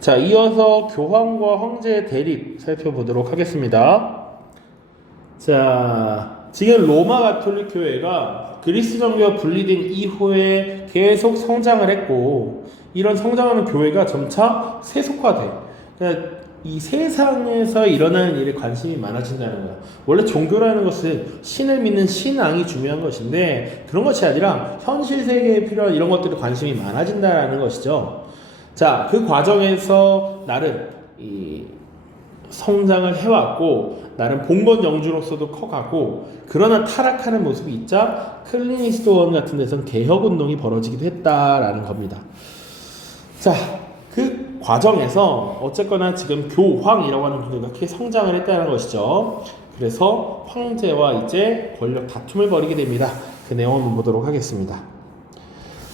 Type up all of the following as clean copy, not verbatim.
자, 이어서 교황과 황제의 대립 살펴보도록 하겠습니다. 자, 지금 로마 가톨릭 교회가 그리스 정교가 분리된 이후에 계속 성장을 했고, 이런 성장하는 교회가 점차 세속화돼. 그러니까 이 세상에서 일어나는 일에 관심이 많아진다는 거야. 원래 종교라는 것은 신을 믿는 신앙이 중요한 것인데, 그런 것이 아니라 현실 세계에 필요한 이런 것들에 관심이 많아진다는 것이죠. 자, 그 과정에서 나름 이 성장을 해왔고, 나름 봉건 영주로서도 커가고, 그러나 타락하는 모습이 있자 클리니스토원 같은 데서는 개혁운동이 벌어지기도 했다라는 겁니다. 자, 그 과정에서 어쨌거나 지금 교황이라고 하는 분들이 그렇게 성장을 했다는 것이죠. 그래서 황제와 이제 권력 다툼을 벌이게 됩니다. 그 내용을 한번 보도록 하겠습니다.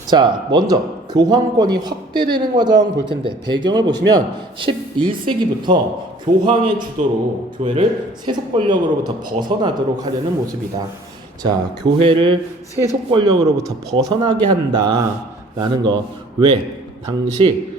자, 먼저 교황권이 확대되는 과정 볼 텐데, 배경을 보시면 11세기부터 교황의 주도로 교회를 세속 권력으로부터 벗어나도록 하려는 모습이다. 자, 교회를 세속 권력으로부터 벗어나게 한다라는 것. 왜? 당시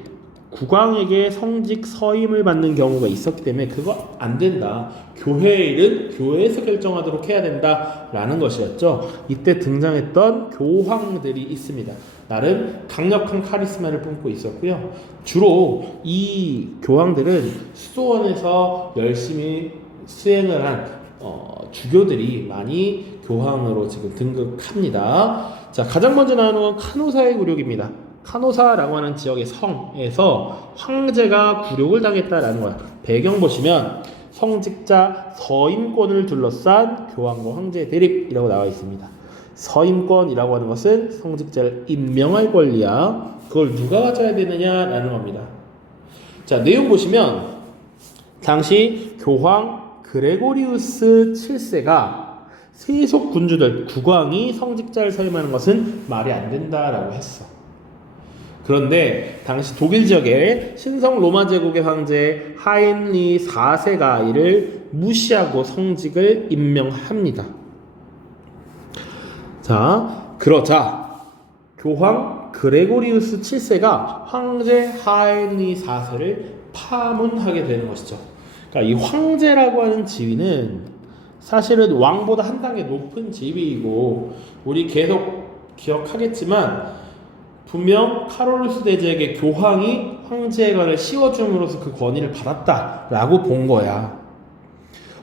국왕에게 성직 서임을 받는 경우가 있었기 때문에 그거 안 된다. 교회의 일은 교회에서 결정하도록 해야 된다라는 것이었죠. 이때 등장했던 교황들이 있습니다. 나름 강력한 카리스마를 뿜고 있었고요. 주로 이 교황들은 수도원에서 열심히 수행을 한 주교들이 많이 교황으로 지금 등극합니다. 자, 가장 먼저 나오는 건 카노사의 굴욕입니다. 카노사라고 하는 지역의 성에서 황제가 굴욕을 당했다라는 거야. 배경 보시면 성직자 서임권을 둘러싼 교황과 황제의 대립이라고 나와 있습니다. 서임권이라고 하는 것은 성직자를 임명할 권리야. 그걸 누가 가져야 되느냐라는 겁니다. 자, 내용 보시면 당시 교황 그레고리우스 7세가 세속 군주들 국왕이 성직자를 서임하는 것은 말이 안 된다라고 했어. 그런데 당시 독일 지역의 신성 로마 제국의 황제 하인리 4세가 이를 무시하고 성직을 임명합니다. 자, 그러자 교황 그레고리우스 7세가 황제 하인리 4세를 파문하게 되는 것이죠. 그러니까 이 황제라고 하는 지위는 사실은 왕보다 한 단계 높은 지위이고, 우리 계속 기억하겠지만 분명 카롤루스 대제에게 교황이 황제의 관을 씌워줌으로써 그 권위를 받았다라고 본 거야.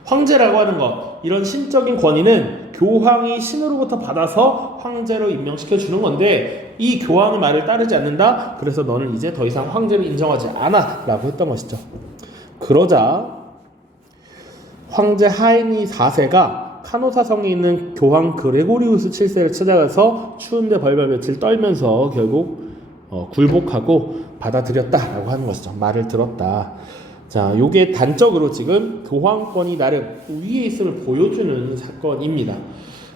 황제라고 하는 것, 이런 신적인 권위는 교황이 신으로부터 받아서 황제로 임명시켜 주는 건데, 이 교황의 말을 따르지 않는다? 그래서 너는 이제 더 이상 황제를 인정하지 않아 라고 했던 것이죠. 그러자 황제 하인리 4세가 카노사성에 있는 교황 그레고리우스 7세를 찾아가서 추운데 벌벌 며칠 떨면서 결국 굴복하고 받아들였다라고 하는 것이죠. 말을 들었다. 자, 요게 단적으로 지금 교황권이 나름 위에 있음을 보여주는 사건입니다.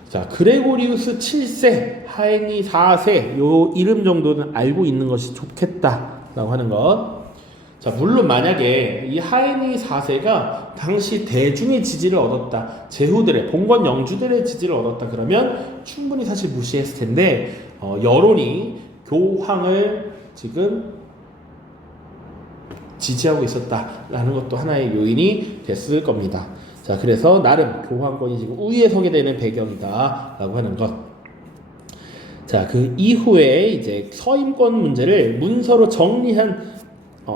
자, 그레고리우스 7세, 하인리 4세 요 이름 정도는 알고 있는 것이 좋겠다라고 하는 것. 자, 물론 만약에 이 하인리 4세가 당시 대중의 지지를 얻었다, 제후들의 봉건 영주들의 지지를 얻었다 그러면 충분히 사실 무시했을 텐데, 여론이 교황을 지금 지지하고 있었다라는 것도 하나의 요인이 됐을 겁니다. 자, 그래서 나름 교황권이 지금 우위에 서게 되는 배경이다라고 하는 것. 자, 그 이후에 이제 서임권 문제를 문서로 정리한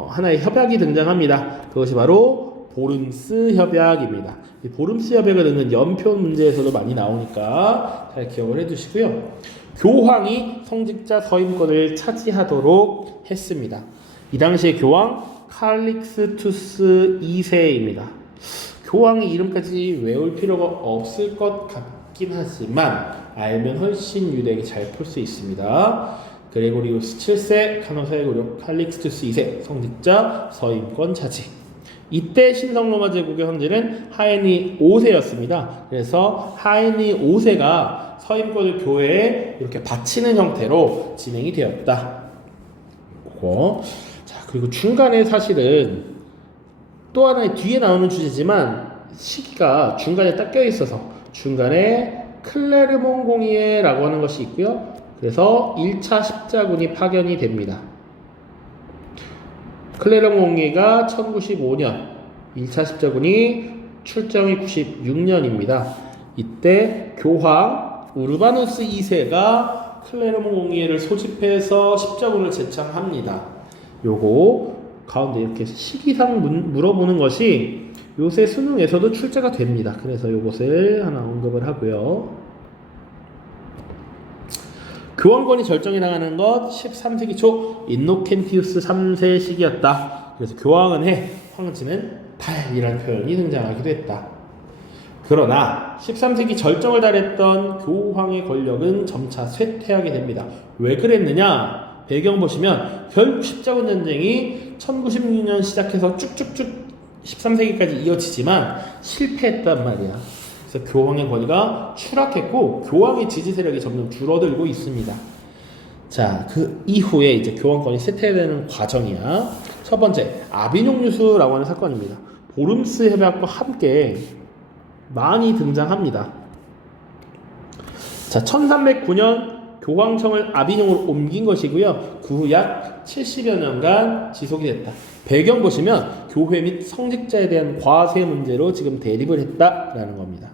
하나의 협약이 등장합니다. 그것이 바로 보름스 협약입니다. 이 보름스 협약을 넣는 연표 문제에서도 많이 나오니까 잘 기억을 해두시고요. 교황이 성직자 서임권을 차지하도록 했습니다. 이 당시의 교황 칼릭스투스 2세입니다. 교황의 이름까지 외울 필요가 없을 것 같긴 하지만 알면 훨씬 유대하게 잘 풀 수 있습니다. 그레고리우스 7세, 카노사의 굴욕, 칼릭스투스 2세, 성직자 서임권 차지. 이때 신성 로마 제국의 황제는 하인리 5세였습니다. 그래서 하인리 5세가 서임권을 교회에 이렇게 바치는 형태로 진행이 되었다. 그거. 자, 그리고 중간에 사실은 또 하나의 뒤에 나오는 주제지만 시기가 중간에 딱 껴있어서 중간에 클레르몬 공의회라고 하는 것이 있고요. 그래서 1차 십자군이 파견이 됩니다. 클레르몽 공예가 1095년, 1차 십자군이 출정이 96년입니다. 이때 교황 우르바누스 2세가 클레르몽 공예를 소집해서 십자군을 제창합니다. 요거 가운데 이렇게 시기상 물어보는 것이 요새 수능에서도 출제가 됩니다. 그래서 요것을 하나 언급을 하고요. 교황권이 절정이 나가는 것 13세기 초 인노켄티우스 3세 시기였다. 그래서 교황은 해, 황제는 달이라는 표현이 등장하기도 했다. 그러나 13세기 절정을 달했던 교황의 권력은 점차 쇠퇴하게 됩니다. 왜 그랬느냐? 배경 보시면 결국 십자군 전쟁이 1096년 시작해서 쭉쭉쭉 13세기까지 이어지지만 실패했단 말이야. 그래서 교황의 권위가 추락했고 교황의 지지 세력이 점점 줄어들고 있습니다. 자, 그 이후에 이제 교황권이 쇠퇴되는 과정이야. 첫 번째, 아비뇽 유수라고 하는 사건입니다. 보름스 협약과 함께 많이 등장합니다. 자, 1309년 교황청을 아비뇽으로 옮긴 것이고요. 그 후 약 70여 년간 지속이 됐다. 배경 보시면 교회 및 성직자에 대한 과세 문제로 지금 대립을 했다라는 겁니다.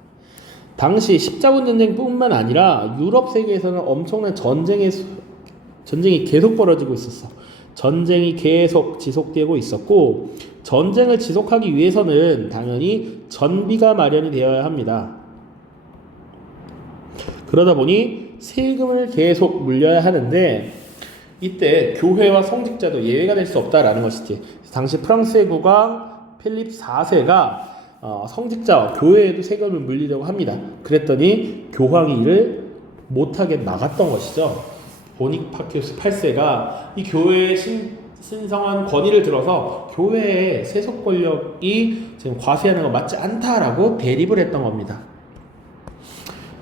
당시 십자군 전쟁뿐만 아니라 유럽 세계에서는 엄청난 전쟁이 계속 벌어지고 있었어. 전쟁이 계속 지속되고 있었고, 전쟁을 지속하기 위해서는 당연히 전비가 마련이 되어야 합니다. 그러다 보니 세금을 계속 물려야 하는데, 이때 교회와 성직자도 예외가 될 수 없다라는 것이지. 당시 프랑스의 국왕 필립 4세가 성직자와 교회에도 세금을 물리려고 합니다. 그랬더니 교황이 이를 못하게 막았던 것이죠. 보니파키우스 8세가 이 교회의 신성한 권위를 들어서 교회의 세속 권력이 지금 과세하는 거 맞지 않다라고 대립을 했던 겁니다.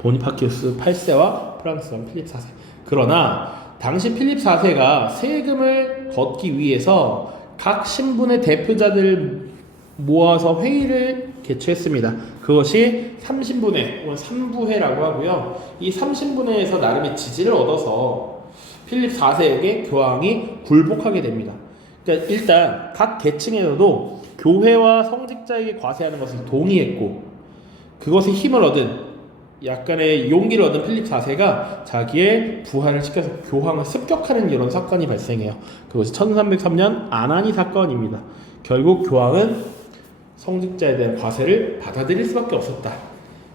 보니파키우스 8세와 프랑스 왕 필립 4세. 그러나 당시 필립 4세가 세금을 걷기 위해서 각 신분의 대표자들을 모아서 회의를 개최했습니다. 그것이 3신분회 혹은 3부회라고 하고요. 이 3신분회에서 나름의 지지를 얻어서 필립 4세에게 교황이 굴복하게 됩니다. 그러니까 일단 각 계층에서도 교회와 성직자에게 과세하는 것을 동의했고, 그것에 힘을 얻은 약간의 용기를 얻은 필립 4세가 자기의 부하를 시켜서 교황을 습격하는 이런 사건이 발생해요. 그것이 1303년 아나니 사건입니다. 결국 교황은 성직자에 대한 과세를 받아들일 수밖에 없었다.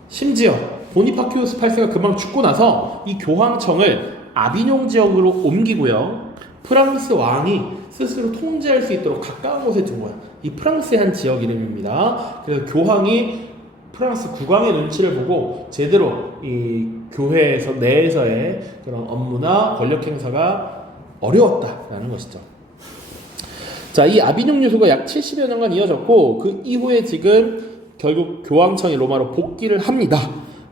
심지어 보니파키우스 8세가 금방 죽고 나서 이 교황청을 아비뇽 지역으로 옮기고요. 프랑스 왕이 스스로 통제할 수 있도록 가까운 곳에 둔 거야. 이 프랑스의 한 지역 이름입니다. 그래서 교황이 프랑스 국왕의 눈치를 보고 제대로 이 교회에서 내에서의 그런 업무나 권력 행사가 어려웠다라는 것이죠. 자, 이 아비뇽 유수가 약 70여 년간 이어졌고, 그 이후에 지금 결국 교황청이 로마로 복귀를 합니다.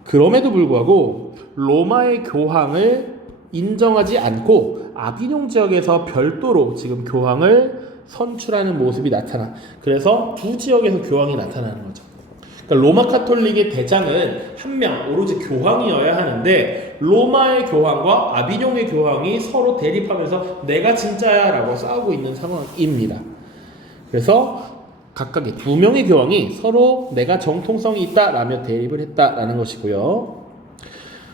그럼에도 불구하고 로마의 교황을 인정하지 않고 아비뇽 지역에서 별도로 지금 교황을 선출하는 모습이 나타나. 그래서 두 지역에서 교황이 나타나는 거죠. 그러니까 로마 카톨릭의 대장은 한 명, 오로지 교황이어야 하는데, 로마의 교황과 아비뇽의 교황이 서로 대립하면서 내가 진짜야 라고 싸우고 있는 상황입니다. 그래서 각각의 두 명의 교황이 서로 내가 정통성이 있다라며 대립을 했다라는 것이고요.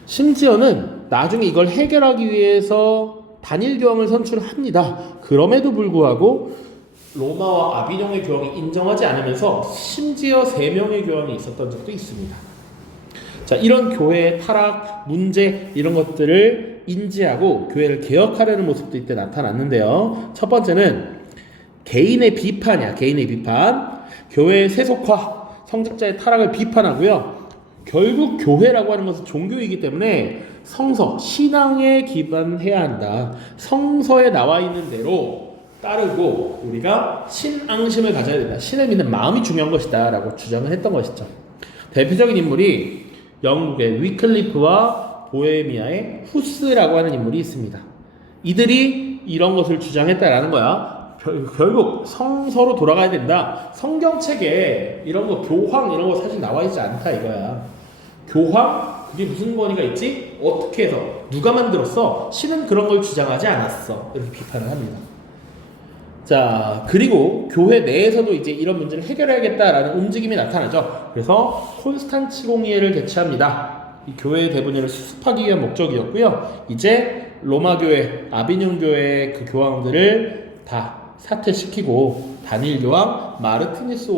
심지어는 나중에 이걸 해결하기 위해서 단일 교황을 선출합니다. 그럼에도 불구하고 로마와 아비뇽의 교황이 인정하지 않으면서 심지어 3명의 교황이 있었던 적도 있습니다. 자, 이런 교회의 타락, 문제 이런 것들을 인지하고 교회를 개혁하려는 모습도 이때 나타났는데요. 첫 번째는 개인의 비판이야. 개인의 비판. 교회의 세속화, 성직자의 타락을 비판하고요. 결국 교회라고 하는 것은 종교이기 때문에 성서, 신앙에 기반해야 한다. 성서에 나와 있는 대로 따르고 우리가 신앙심을 가져야 된다. 신을 믿는 마음이 중요한 것이다 라고 주장을 했던 것이죠. 대표적인 인물이 영국의 위클리프와 보헤미아의 후스라고 하는 인물이 있습니다. 이들이 이런 것을 주장했다라는 거야. 결국 성서로 돌아가야 된다. 성경책에 이런 거 교황 이런 거 사실 나와 있지 않다 이거야. 교황? 그게 무슨 권위가 있지? 어떻게 해서? 누가 만들었어? 신은 그런 걸 주장하지 않았어. 이렇게 비판을 합니다. 자, 그리고 교회 내에서도 이제 이런 문제를 해결해야겠다라는 움직임이 나타나죠. 그래서 콘스탄츠 공의회를 개최합니다. 이 교회의 대분열을 수습하기 위한 목적이었고요. 이제 로마 교회, 아비뇽 교회의 그 교황들을 다 사퇴시키고 단일 교황 마르티누스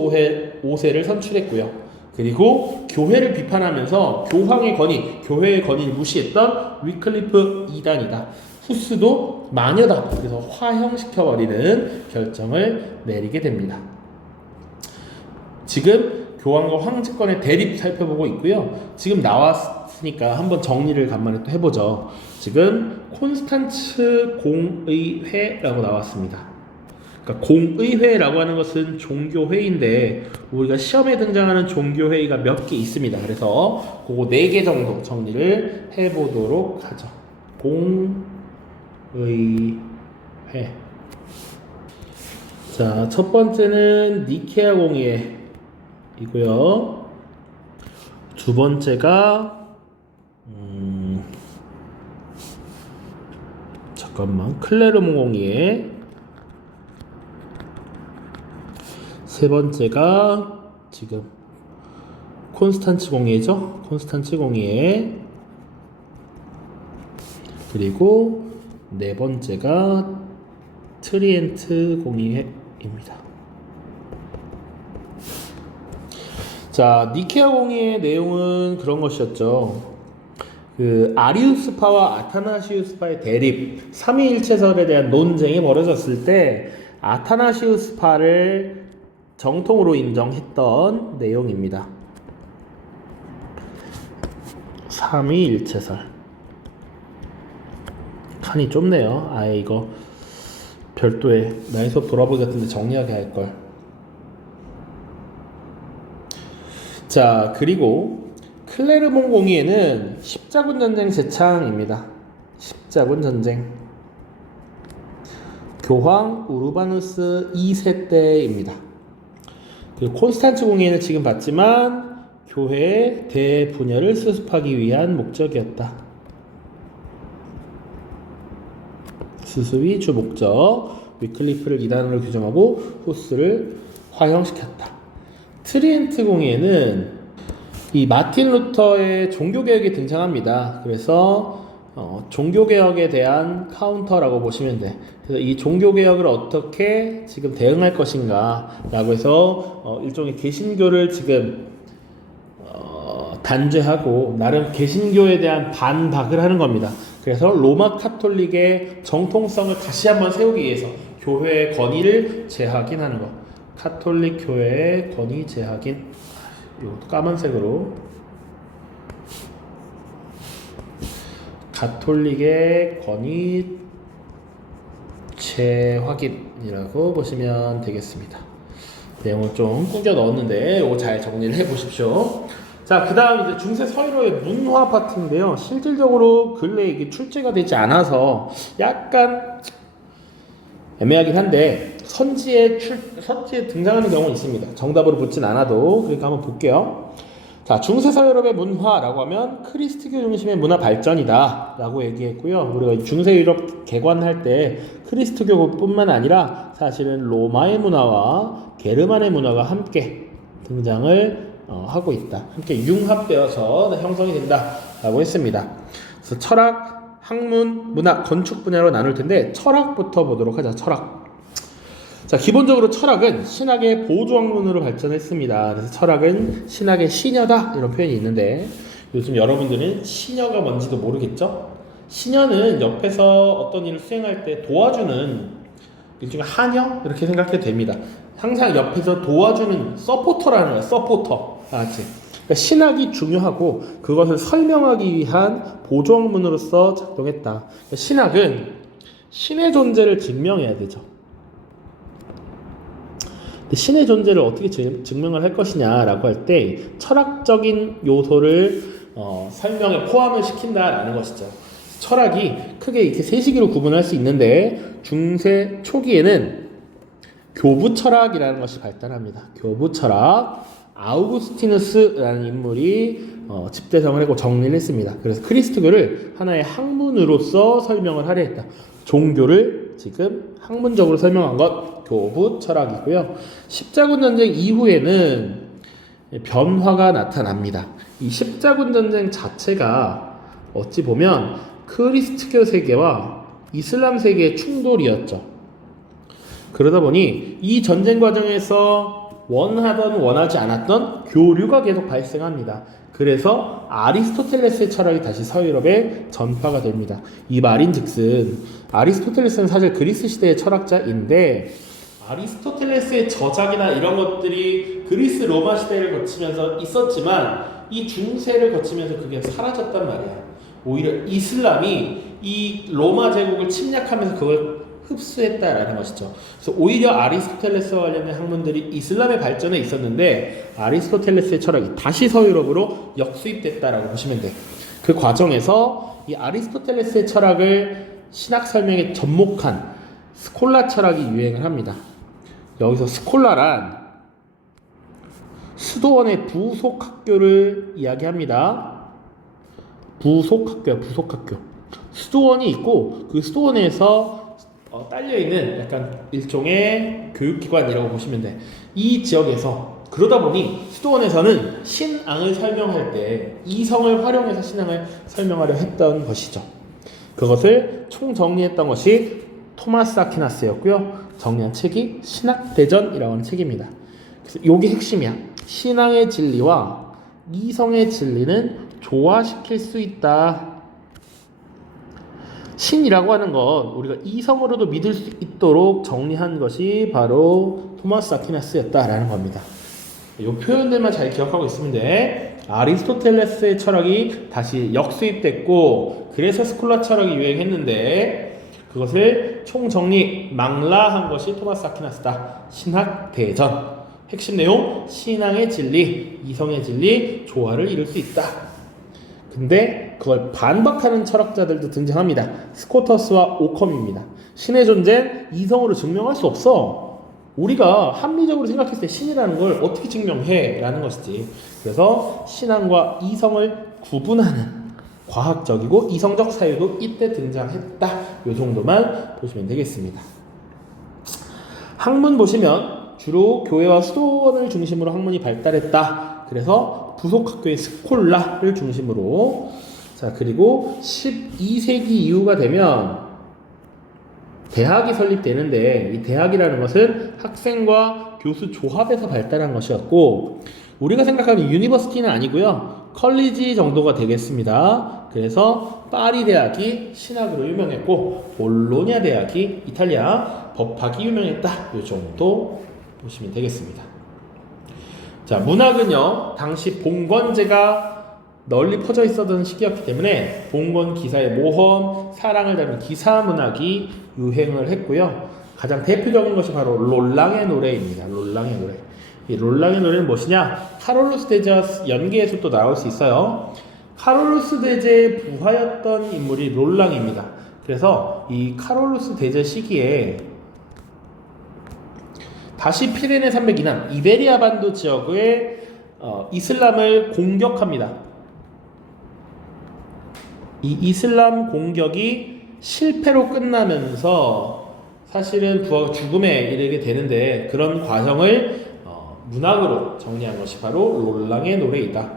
5세를 선출했고요. 그리고 교회를 비판하면서 교황의 권위, 교회의 권위를 무시했던 위클리프 2단이다. 후스도 마녀다. 그래서 화형시켜버리는 결정을 내리게 됩니다. 지금 교황과 황제권의 대립 살펴보고 있고요. 지금 나왔으니까 한번 정리를 간만에 또 해보죠. 지금 콘스탄츠 공의회라고 나왔습니다. 그러니까 공의회라고 하는 것은 종교회의인데 우리가 시험에 등장하는 종교회의가 몇 개 있습니다. 그래서 그거 4개 정도 정리를 해보도록 하죠. 공의회. 자, 첫 번째는 니케아 공의회이고요. 두 번째가 클레르몬 공의회. 세 번째가 지금 콘스탄츠 공의회죠. 콘스탄츠 공의회. 그리고 네 번째가 트리엔트 공의회입니다. 자, 니케아 공의회의 내용은 그런 것이었죠. 그 아리우스파와 아타나시우스파의 대립, 삼위일체설에 대한 논쟁이 벌어졌을 때 아타나시우스파를 정통으로 인정했던 내용입니다. 삼위일체설. 칸이 좁네요. 아예 이거 별도의 나의 수업 돌아보기 같은데 정리하게 할걸. 자, 그리고 클레르몬 공의회는 십자군 전쟁 제창입니다. 십자군 전쟁. 교황 우르바누스 2세 때입니다. 그 콘스탄츠 공의회는 지금 봤지만 교회의 대분열을 수습하기 위한 목적이었다. 수습이 주 목적. 위클리프를 이단으로 규정하고 후스를 화형시켰다. 트리엔트 공의회는 이 마틴 루터의 종교개혁이 등장합니다. 그래서 종교개혁에 대한 카운터라고 보시면 돼. 그래서 이 종교개혁을 어떻게 지금 대응할 것인가 라고 해서 일종의 개신교를 지금 단죄하고 나름 개신교에 대한 반박을 하는 겁니다. 그래서 로마 카톨릭의 정통성을 다시 한번 세우기 위해서 교회의 권위를 재확인하는 것. 카톨릭 교회의 권위 재확인. 이것도 까만색으로. 가톨릭의 권위 재확인이라고 보시면 되겠습니다. 내용을 좀 꾸겨 넣었는데 이거 잘 정리를 해 보십시오. 자, 그 다음 이제 중세 서유로의 문화 파트인데요. 실질적으로 근래 이게 출제가 되지 않아서 약간 애매하긴 한데 선지에 등장하는 경우는 있습니다. 정답으로 붙진 않아도. 그러니까 한번 볼게요. 자, 중세 서유럽의 문화라고 하면 크리스트교 중심의 문화 발전이다 라고 얘기했고요. 우리가 중세 유럽 개관할 때 크리스트교뿐만 아니라 사실은 로마의 문화와 게르만의 문화가 함께 등장을 하고 있다. 함께 융합되어서 형성이 된다 라고 했습니다. 그래서 철학, 학문, 문학, 건축 분야로 나눌 텐데 철학부터 보도록 하자. 철학. 자, 기본적으로 철학은 신학의 보조학문으로 발전했습니다. 그래서 철학은 신학의 시녀다 이런 표현이 있는데 요즘 여러분들은 시녀가 뭔지도 모르겠죠? 시녀는 옆에서 어떤 일을 수행할 때 도와주는 일종의 하녀 이렇게 생각해도 됩니다. 항상 옆에서 도와주는 서포터라는 거예요. 서포터. 알았지? 그러니까 신학이 중요하고 그것을 설명하기 위한 보조학문으로서 작동했다. 그러니까 신학은 신의 존재를 증명해야 되죠. 신의 존재를 어떻게 증명을 할 것이냐라고 할 때 철학적인 요소를 설명에 포함을 시킨다라는 것이죠. 철학이 크게 이렇게 세 시기로 구분할 수 있는데 중세 초기에는 교부 철학이라는 것이 발달합니다. 교부 철학. 아우구스티누스라는 인물이 집대성을 하고 정리를 했습니다. 그래서 크리스트교를 하나의 학문으로서 설명을 하려 했다. 종교를 지금 학문적으로 설명한 것. 교부 철학이고요. 십자군 전쟁 이후에는 변화가 나타납니다. 이 십자군 전쟁 자체가 어찌 보면 크리스트교 세계와 이슬람 세계의 충돌이었죠. 그러다 보니 이 전쟁 과정에서 원하던 원하지 않았던 교류가 계속 발생합니다. 그래서 아리스토텔레스의 철학이 다시 서유럽에 전파가 됩니다. 이 말인즉슨 아리스토텔레스는 사실 그리스 시대의 철학자인데 아리스토텔레스의 저작이나 이런 것들이 그리스 로마 시대를 거치면서 있었지만 이 중세를 거치면서 그게 사라졌단 말이야. 오히려 이슬람이 이 로마 제국을 침략하면서 그걸 흡수했다라는 것이죠. 그래서 오히려 아리스토텔레스와 관련된 학문들이 이슬람의 발전에 있었는데 아리스토텔레스의 철학이 다시 서유럽으로 역수입됐다라고 보시면 돼. 그 과정에서 이 아리스토텔레스의 철학을 신학 설명에 접목한 스콜라 철학이 유행을 합니다. 여기서 스콜라란 수도원의 부속학교를 이야기합니다. 부속학교. 수도원이 있고 그 수도원에서 딸려있는 약간 일종의 교육기관이라고 보시면 돼. 이 지역에서 그러다 보니 수도원에서는 신앙을 설명할 때 이성을 활용해서 신앙을 설명하려 했던 것이죠. 그것을 총정리했던 것이 토마스 아퀴나스였고요. 정리한 책이 신학대전이라고 하는 책입니다. 그래서 이게 핵심이야. 신앙의 진리와 이성의 진리는 조화시킬 수 있다. 신이라고 하는 건 우리가 이성으로도 믿을 수 있도록 정리한 것이 바로 토마스 아퀴나스였다라는 겁니다. 이 표현들만 잘 기억하고 있으면 돼. 아리스토텔레스의 철학이 다시 역수입됐고 그래서 스콜라 철학이 유행했는데 그것을 총정리 망라한 것이 토마스 아퀴나스다. 신학대전. 핵심 내용 신앙의 진리, 이성의 진리, 조화를 이룰 수 있다. 근데 그걸 반박하는 철학자들도 등장합니다. 스코터스와 오컴입니다. 신의 존재는 이성으로 증명할 수 없어. 우리가 합리적으로 생각했을 때 신이라는 걸 어떻게 증명해? 라는 것이지. 그래서 신앙과 이성을 구분하는 과학적이고 이성적 사유도 이때 등장했다. 이 정도만 보시면 되겠습니다. 학문 보시면 주로 교회와 수도원을 중심으로 학문이 발달했다. 그래서 부속학교의 스콜라를 중심으로 자 그리고 12세기 이후가 되면 대학이 설립되는데 이 대학이라는 것은 학생과 교수 조합에서 발달한 것이었고 우리가 생각하는 유니버시티는 아니고요. 컬리지 정도가 되겠습니다. 그래서 파리 대학이 신학으로 유명했고 볼로냐 대학이 이탈리아 법학이 유명했다. 이 정도 보시면 되겠습니다. 자, 문학은요, 당시 봉건제가 널리 퍼져 있었던 시기였기 때문에 봉건 기사의 모험, 사랑을 다룬 기사 문학이 유행을 했고요. 가장 대표적인 것이 바로 롤랑의 노래입니다. 롤랑의 노래. 이 롤랑의 노래는 무엇이냐? 카롤루스 데제 연계에서 또 나올 수 있어요. 카롤루스 데제의 부하였던 인물이 롤랑입니다. 그래서 이 카롤루스 데제 시기에 다시 피레네 산맥 이남 이베리아 반도 지역의 이슬람을 공격합니다. 이 이슬람 공격이 실패로 끝나면서 사실은 부하가 죽음에 이르게 되는데 그런 과정을 문학으로 정리한 것이 바로 롤랑의 노래이다.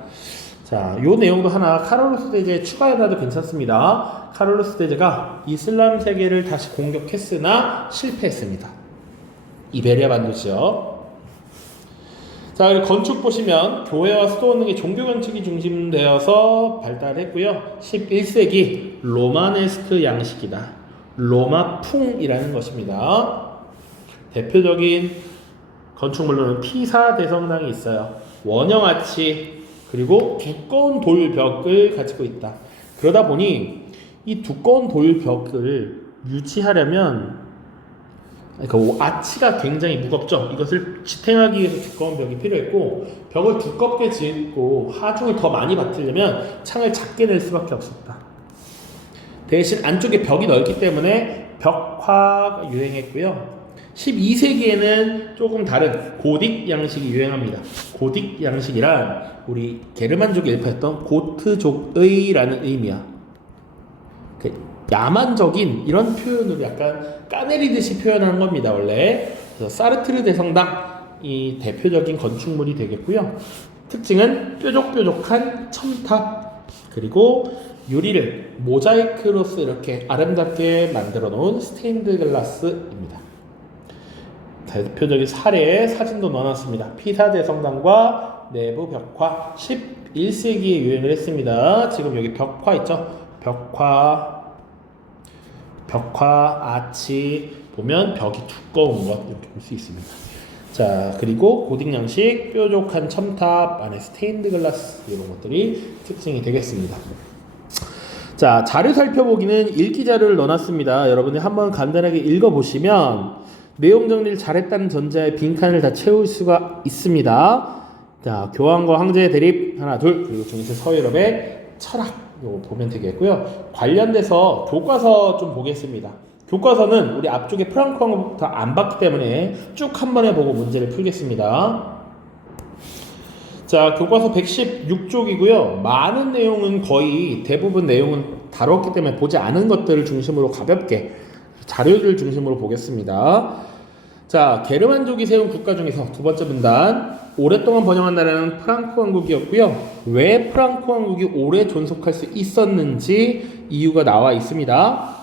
자, 요 내용도 하나 카롤루스 데제에 추가해놔도 괜찮습니다. 카롤루스 데제가 이슬람 세계를 다시 공격했으나 실패했습니다. 이베리아 반도 지역. 자, 그리고 건축 보시면 교회와 수도원 등의 종교 건축이 중심되어서 발달했고요. 11세기 로마네스크 양식이다. 로마풍이라는 것입니다. 대표적인 건축물로는 피사 대성당이 있어요. 원형 아치 그리고 두꺼운 돌벽을 가지고 있다. 그러다 보니 이 두꺼운 돌벽을 유지하려면 그 아치가 굉장히 무겁죠. 이것을 지탱하기 위해서 두꺼운 벽이 필요했고 벽을 두껍게 짓고 하중을 더 많이 받으려면 창을 작게 낼 수밖에 없었다. 대신 안쪽에 벽이 넓기 때문에 벽화가 유행했고요. 12세기에는 조금 다른 고딕 양식이 유행합니다. 고딕 양식이란 우리 게르만족의 일파였던 고트족의라는 의미야. 야만적인 이런 표현으로 약간 까내리듯이 표현하는 겁니다. 원래 그래서 사르트르 대성당이 대표적인 건축물이 되겠고요. 특징은 뾰족뾰족한 첨탑, 그리고 유리를 모자이크로서 이렇게 아름답게 만들어 놓은 스테인드 글라스입니다. 대표적인 사례의 사진도 넣어놨습니다. 피사 대성당과 내부 벽화, 11세기에 유행을 했습니다. 지금 여기 벽화 있죠? 벽화, 아치 보면 벽이 두꺼운 것 이렇게 볼 수 있습니다. 자, 그리고 고딕 양식, 뾰족한 첨탑, 안에 스테인드 글라스 이런 것들이 특징이 되겠습니다. 자, 자료 살펴보기는 읽기 자료를 넣어놨습니다. 여러분이 한번 간단하게 읽어보시면 내용 정리를 잘했다는 전제하에 빈칸을 다 채울 수가 있습니다. 자, 교황과 황제의 대립 하나, 둘, 그리고 중세 서유럽의 철학 이거 보면 되겠고요. 관련돼서 교과서 좀 보겠습니다. 교과서는 우리 앞쪽에 프랑크 왕국부터 안 봤기 때문에 쭉 한 번에 보고 문제를 풀겠습니다. 자, 교과서 116쪽이고요. 많은 내용은 거의 대부분 내용은 다뤘기 때문에 보지 않은 것들을 중심으로 가볍게 자료를 중심으로 보겠습니다. 자, 게르만족이 세운 국가 중에서 두 번째 분단, 오랫동안 번영한 나라는 프랑크 왕국이었고요. 왜 프랑크 왕국이 오래 존속할 수 있었는지 이유가 나와 있습니다.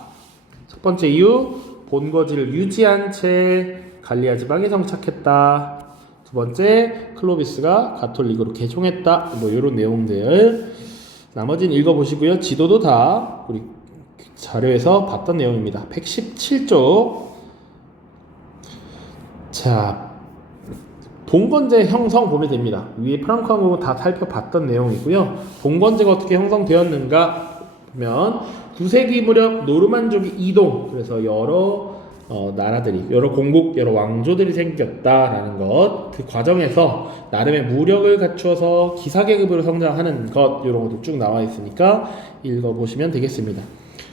첫 번째 이유, 본거지를 유지한 채 갈리아 지방에 정착했다. 두 번째, 클로비스가 가톨릭으로 개종했다. 뭐 이런 내용들. 나머지는 읽어보시고요. 지도도 다 우리 자료에서 봤던 내용입니다. 117쪽. 자, 봉건제 형성 보면 됩니다. 위에 프랑크 왕국은 다 살펴봤던 내용이고요. 봉건제가 어떻게 형성되었는가 보면 9세기 무렵 노르만족이 이동, 그래서 여러 나라들이, 여러 공국, 여러 왕조들이 생겼다라는 것, 그 과정에서 나름의 무력을 갖추어서 기사계급으로 성장하는 것, 이런 것도 쭉 나와 있으니까 읽어보시면 되겠습니다.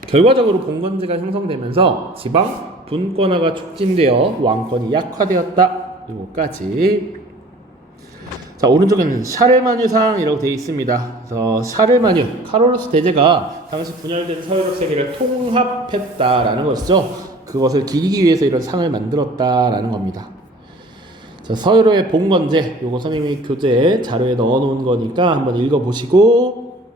결과적으로 봉건제가 형성되면서 지방 분권화가 촉진되어 왕권이 약화되었다. 이거까지. 자, 오른쪽에는 샤를마뉴상이라고 되어 있습니다. 그래서 샤를마뉴, 카롤루스 대제가 당시 분열된 서유럽 세계를 통합했다라는 것이죠. 그것을 기리기 위해서 이런 상을 만들었다라는 겁니다. 자, 서유럽의 봉건제, 요거 선생님이 교재 자료에 넣어놓은 거니까 한번 읽어보시고,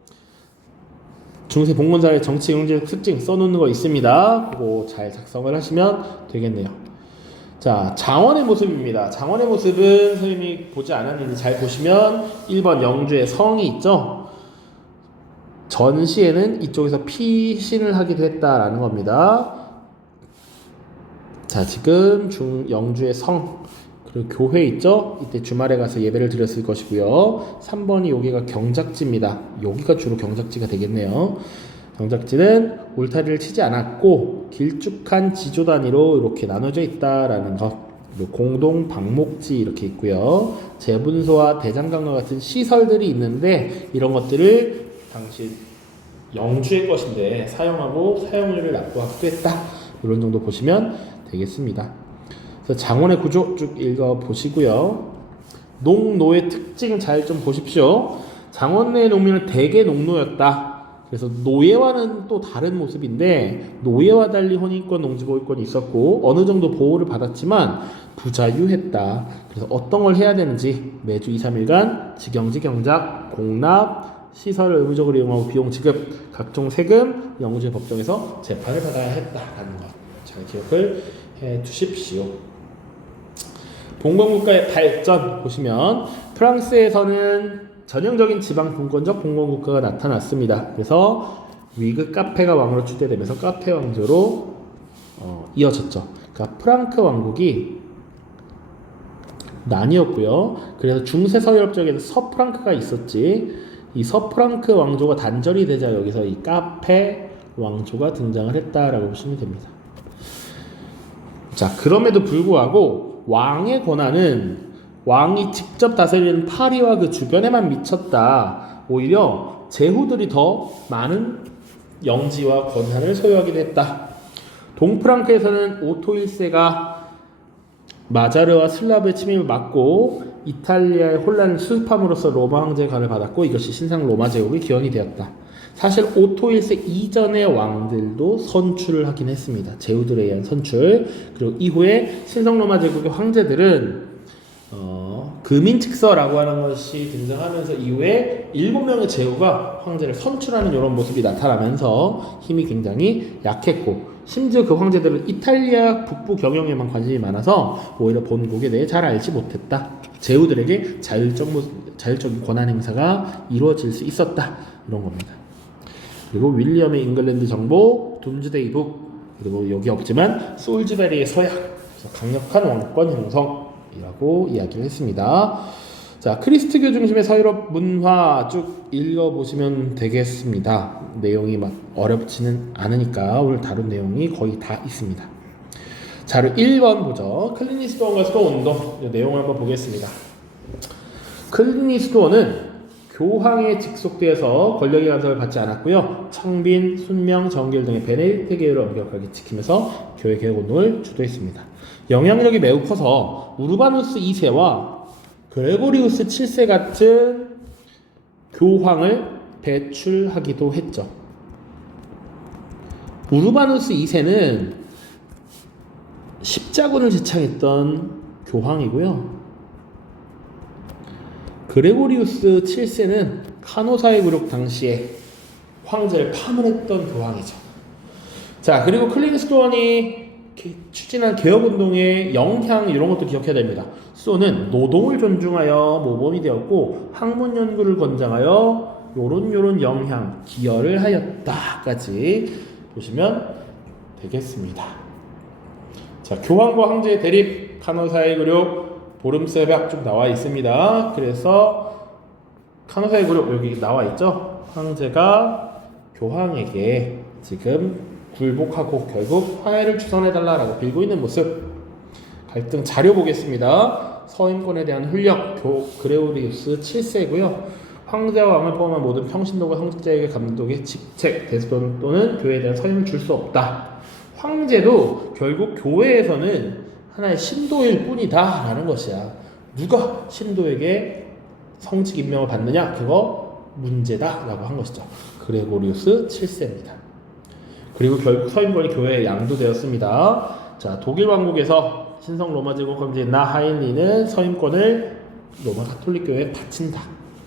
중세 봉건사의 정치 경제적 특징 써놓는 거 있습니다. 그거 잘 작성을 하시면 되겠네요. 자, 장원의 모습입니다. 장원의 모습은 선생님이 보지 않았는데 잘 보시면 1번 영주의 성이 있죠. 전시에는 이쪽에서 피신을 하기도 했다라는 겁니다. 자, 지금 영주의 성, 그리고 교회 있죠? 이때 주말에 가서 예배를 드렸을 것이고요. 3번이 여기가 경작지입니다. 여기가 주로 경작지가 되겠네요. 경작지는 울타리를 치지 않았고 길쭉한 지조 단위로 이렇게 나눠져 있다라는 것. 공동 방목지 이렇게 있고요. 재분소와 대장강과 같은 시설들이 있는데 이런 것들을 당시 영주의 것인데 사용하고 사용료를 납부하기도 했다. 이런 정도 보시면 되겠습니다. 그래서 장원의 구조 쭉 읽어보시고요. 농노의 특징 잘 좀 보십시오. 장원 내 농민은 대개 농노였다. 그래서 노예와는 또 다른 모습인데 노예와 달리 혼인권, 농지보유권이 있었고 어느 정도 보호를 받았지만 부자유했다. 그래서 어떤 걸 해야 되는지 매주 2, 3일간 직영지 경작, 공납, 시설을 의무적으로 이용하고 비용 지급, 각종 세금, 영주의 법정에서 재판을 받아야 했다라는 것 잘 기억을 해 두십시오. 봉건국가의 발전 보시면 프랑스에서는 전형적인 지방 분권적 봉건국가가 나타났습니다. 그래서 위그 카페가 왕으로 추대되면서 카페 왕조로 이어졌죠. 그러니까 프랑크 왕국이 나뉘었고요. 그래서 중세 서유럽 쪽에는 서프랑크가 있었지. 이 서프랑크 왕조가 단절이 되자 여기서 이 카페 왕조가 등장을 했다라고 보시면 됩니다. 자, 그럼에도 불구하고 왕의 권한은 왕이 직접 다스리는 파리와 그 주변에만 미쳤다. 오히려 제후들이 더 많은 영지와 권한을 소유하기도 했다. 동프랑크에서는 오토 1세가 마자르와 슬라브의 침입을 막고 이탈리아의 혼란을 수습함으로써 로마 황제의 관을 받았고 이것이 신상 로마 제국의 기원이 되었다. 사실 오토 1세 이전의 왕들도 선출을 하긴 했습니다. 제후들에 의한 선출. 그리고 이후에 신성 로마 제국의 황제들은 금인측서라고 하는 것이 등장하면서 이후에 7명의 제후가 황제를 선출하는 이런 모습이 나타나면서 힘이 굉장히 약했고, 심지어 그 황제들은 이탈리아 북부 경영에만 관심이 많아서 오히려 본국에 대해 잘 알지 못했다. 제후들에게 자율적인 권한 행사가 이루어질 수 있었다. 이런 겁니다. 그리고 윌리엄의 잉글랜드 정복, 둠즈데이 북, 그리고 여기 없지만 솔즈베리의 서약, 그래서 강력한 왕권 형성이라고 이야기를 했습니다. 자, 크리스트교 중심의 서유럽 문화 쭉 읽어보시면 되겠습니다. 내용이 막 어렵지는 않으니까 오늘 다룬 내용이 거의 다 있습니다. 자료 1번 보죠. 클린이스트원과 스톤운동 내용을 한번 보겠습니다. 클린이스트원은 교황에 직속되어서 권력의 간섭을 받지 않았고요. 청빈, 순명, 정길 등의 베네딕트 계율을 엄격하게 지키면서 교회 개혁 운동을 주도했습니다. 영향력이 매우 커서 우르바누스 2세와 그레고리우스 7세 같은 교황을 배출하기도 했죠. 우르바누스 2세는 십자군을 제창했던 교황이고요. 그레고리우스 7세는 카노사의 굴욕 당시에 황제를 파문했던 교황이죠. 자, 그리고 클린스톤이 추진한 개혁운동의 영향 이런 것도 기억해야 됩니다. 스톤은 노동을 존중하여 모범이 되었고 학문 연구를 권장하여 요런 영향 기여를 하였다까지 보시면 되겠습니다. 자, 교황과 황제의 대립, 카노사의 굴욕, 보름새벽 쭉 나와 있습니다. 그래서 카노사의 굴욕 여기 나와 있죠. 황제가 교황에게 지금 굴복하고 결국 화해를 주선해달라고 빌고 있는 모습. 갈등 자료 보겠습니다. 서임권에 대한 훈력, 그레고리우스 7세고요. 황제와 왕을 포함한 모든 평신도가 황제에게 감독의 직책, 대스돈 또는 교회에 대한 서임을 줄 수 없다. 황제도 결국 교회에서는 하나의 신도일 뿐이다 라는 것이야. 누가 신도에게 성직 임명을 받느냐, 그거 문제다 라고 한 것이죠. 그레고리우스 7세입니다. 그리고 결국 서임권이 교회에 양도되었습니다. 자, 독일 왕국에서 신성 로마 제국 황제인 나하인리는 서임권을 로마 가톨릭 교회에 바친다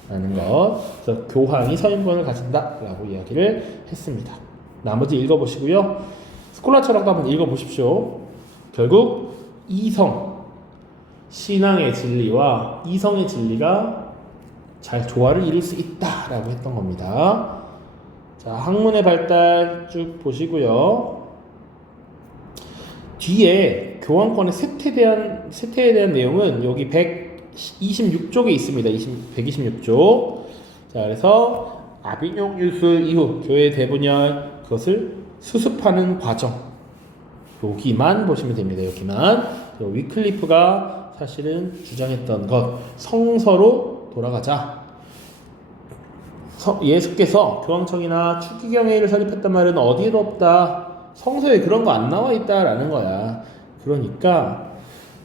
라는 것. 그래서 교황이 서임권을 가진다 라고 이야기를 했습니다. 나머지 읽어보시고요. 스콜라 철학도 한번 읽어보십시오. 결국 이성, 신앙의 진리와 이성의 진리가 잘 조화를 이룰 수 있다라고 했던 겁니다. 자, 학문의 발달 쭉 보시고요. 뒤에 교황권의 세태에 대한 내용은 여기 126쪽에 있습니다. 126쪽. 자, 그래서 아비뇽 유술 이후 교회 대분열 그것을 수습하는 과정. 여기만 보시면 됩니다. 여기만. 위클리프가 사실은 주장했던 것, 성서로 돌아가자. 예수께서 교황청이나 추기경회의를 설립했단 말은 어디에도 없다. 성서에 그런 거 안 나와 있다라는 거야. 그러니까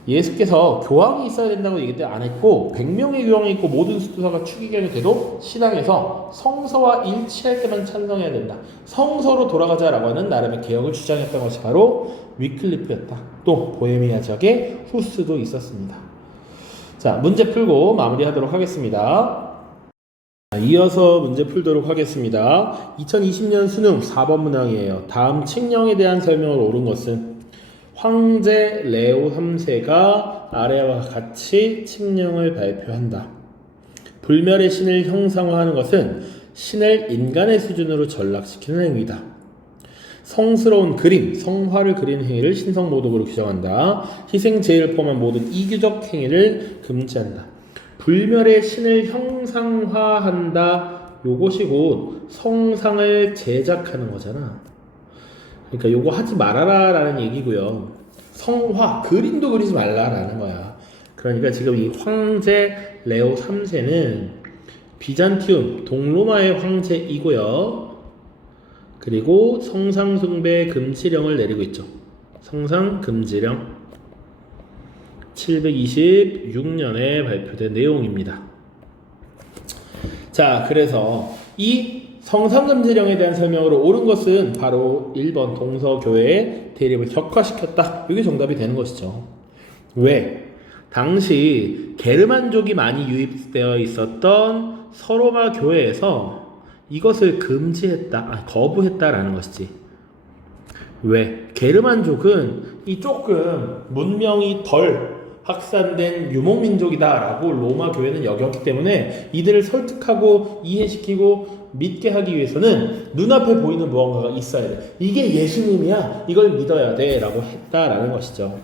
예수께서 교황이 있어야 된다고 얘기 때 안 했고 100명의 교황이 있고 모든 수도사가 추기경이 돼도 신앙에서 성서와 일치할 때만 찬성해야 된다. 성서로 돌아가자라고 하는 나름의 개혁을 주장했던 것이 바로 위클리프였다. 또 보헤미아 지역에 후스도 있었습니다. 자, 문제 풀고 마무리하도록 하겠습니다. 이어서 문제 풀도록 하겠습니다. 2020년 수능 4번 문항이에요. 다음 칙령에 대한 설명을 옳은 것은 황제 레오 3세가 아래와 같이 칙령을 발표한다. 불멸의 신을 형상화하는 것은 신을 인간의 수준으로 전락시키는 행위다. 성스러운 그림, 성화를 그리는 행위를 신성모독으로 규정한다. 희생, 제의를 포함한 모든 이규적 행위를 금지한다. 불멸의 신을 형상화한다. 요것이 곧 성상을 제작하는 거잖아. 그러니까 요거 하지 말아라 라는 얘기고요. 성화, 그림도 그리지 말라라는 거야. 그러니까 지금 이 황제 레오 3세는 비잔티움, 동로마의 황제이고요. 그리고 성상 숭배 금지령을 내리고 있죠. 성상 금지령 726년에 발표된 내용입니다. 자, 그래서 이 성상금지령에 대한 설명으로 옳은 것은 바로 1번 동서교회의 대립을 격화시켰다. 이게 정답이 되는 것이죠. 왜? 당시 게르만족이 많이 유입되어 있었던 서로마 교회에서 이것을 거부했다라는 것이지. 왜? 게르만족은 이 조금 문명이 덜 확산된 유목민족이다라고 로마 교회는 여겼기 때문에 이들을 설득하고 이해시키고 믿게 하기 위해서는 눈앞에 보이는 무언가가 있어야 돼. 이게 예수님이야. 이걸 믿어야 돼. 라고 했다라는 것이죠.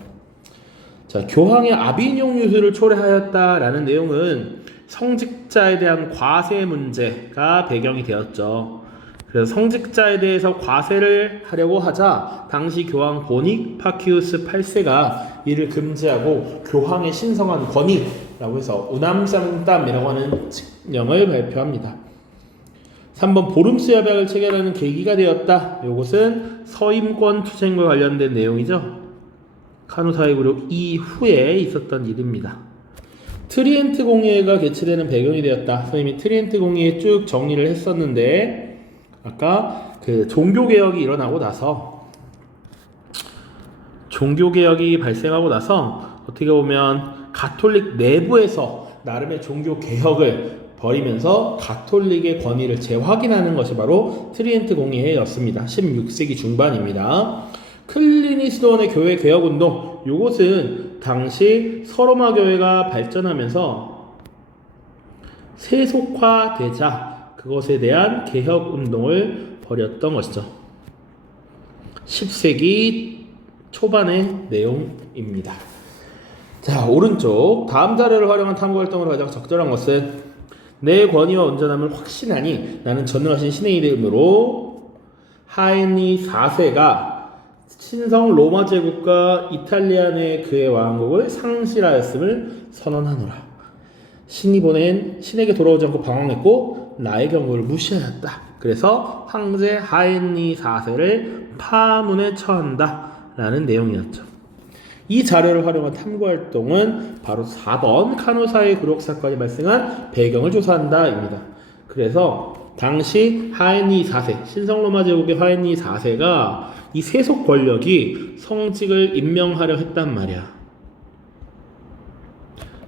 자, 교황의 아비뇽 유수를 초래하였다라는 내용은 성직자에 대한 과세 문제가 배경이 되었죠. 그래서 성직자에 대해서 과세를 하려고 하자 당시 교황 보니파키우스 8세가 이를 금지하고 교황의 신성한 권위라고 해서 우남쌈담이라고 하는 칙령을 발표합니다. 3번 보름스 협약을 체결하는 계기가 되었다. 이것은 서임권 투쟁과 관련된 내용이죠. 카누사의 굴욕 이후에 있었던 일입니다. 트리엔트 공의회가 개최되는 배경이 되었다. 선생님이 트리엔트 공의회 쭉 정리를 했었는데 아까 그 종교개혁이 일어나고 나서 종교개혁이 발생하고 나서 어떻게 보면 가톨릭 내부에서 나름의 종교개혁을 벌이면서 가톨릭의 권위를 재확인하는 것이 바로 트리엔트 공의회였습니다. 16세기 중반입니다. 클리니스도원의 교회 개혁운동, 이것은 당시 서로마 교회가 발전하면서 세속화되자 그것에 대한 개혁운동을 벌였던 것이죠. 10세기 초반의 내용입니다. 자, 오른쪽 다음 자료를 활용한 탐구활동으로 가장 적절한 것은 내 권위와 온전함을 확신하니 나는 전능하신 신의 이름으로 하엔리 4세가 신성 로마 제국과 이탈리아 내 그의 왕국을 상실하였음을 선언하노라. 신이 보낸 신에게 돌아오지 않고 방황했고 나의 경고를 무시하였다. 그래서 황제 하엔리 4세를 파문에 처한다 라는 내용이었죠. 이 자료를 활용한 탐구활동은 바로 4번 카누사의 굴욕 사건이 발생한 배경을 조사한다 입니다. 그래서 당시 하엔리 4세, 신성로마 제국의 하엔리 4세가 이 세속 권력이 성직을 임명하려 했단 말이야.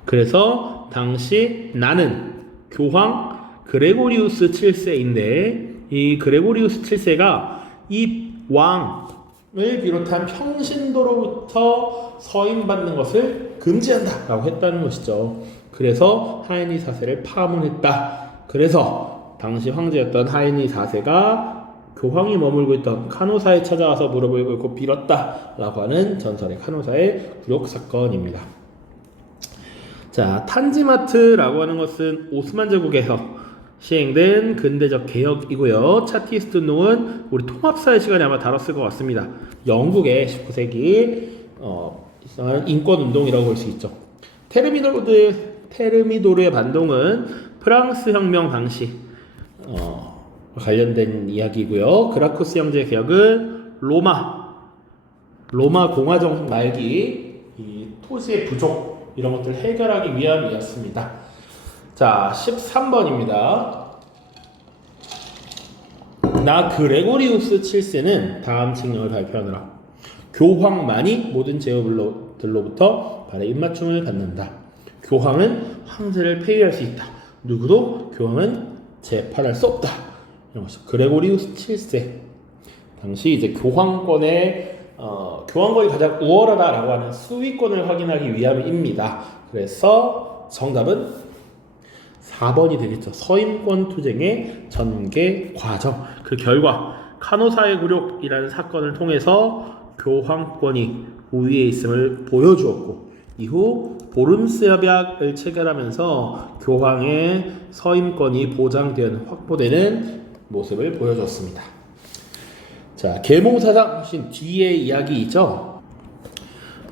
그래서 당시 나는 교황 그레고리우스 7세인데 이 그레고리우스 7세가 이 왕을 비롯한 평신도로부터 서임받는 것을 금지한다 라고 했다는 것이죠. 그래서 하엔리 4세를 파문했다. 그래서 당시 황제였던 하엔리 4세가 교황이 머물고 있던 카노사에 찾아와서 무릎을 꿇고 빌었다 라고 하는 전설의 카노사의 굴욕 사건입니다. 자, 탄지마트라고 하는 것은 오스만 제국에서 시행된 근대적 개혁이고요. 차티스트 운동은 우리 통합사회 시간에 아마 다뤘을 것 같습니다. 영국의 19세기 인권 운동이라고 볼 수 있죠. 테르미도르의 반동은 프랑스 혁명 당시 관련된 이야기고요. 그라쿠스 형제 개혁은 로마 공화정 말기 이 토지의 부족 이런 것들을 해결하기 위함이었습니다. 자, 13번입니다. 나 그레고리우스 7세는 다음 칙령을 발표하노라. 교황만이 모든 제후들로부터 발의 입맞춤을 받는다. 교황은 황제를 폐위할 수 있다. 누구도 교황은 재판할 수 없다. 이런 것이 그레고리우스 7세 당시 이제 교황권이 가장 우월하다라고 하는 수위권을 확인하기 위함입니다. 그래서 정답은 4번이 되겠죠. 서임권 투쟁의 전개 과정. 그 결과 카노사의 굴욕이라는 사건을 통해서 교황권이 우위에 있음을 보여주었고 이후 보름스 협약을 체결하면서 교황의 서임권이 보장되는 확보되는 모습을 보여줬습니다. 자, 계몽사상 훨씬 뒤의 이야기이죠.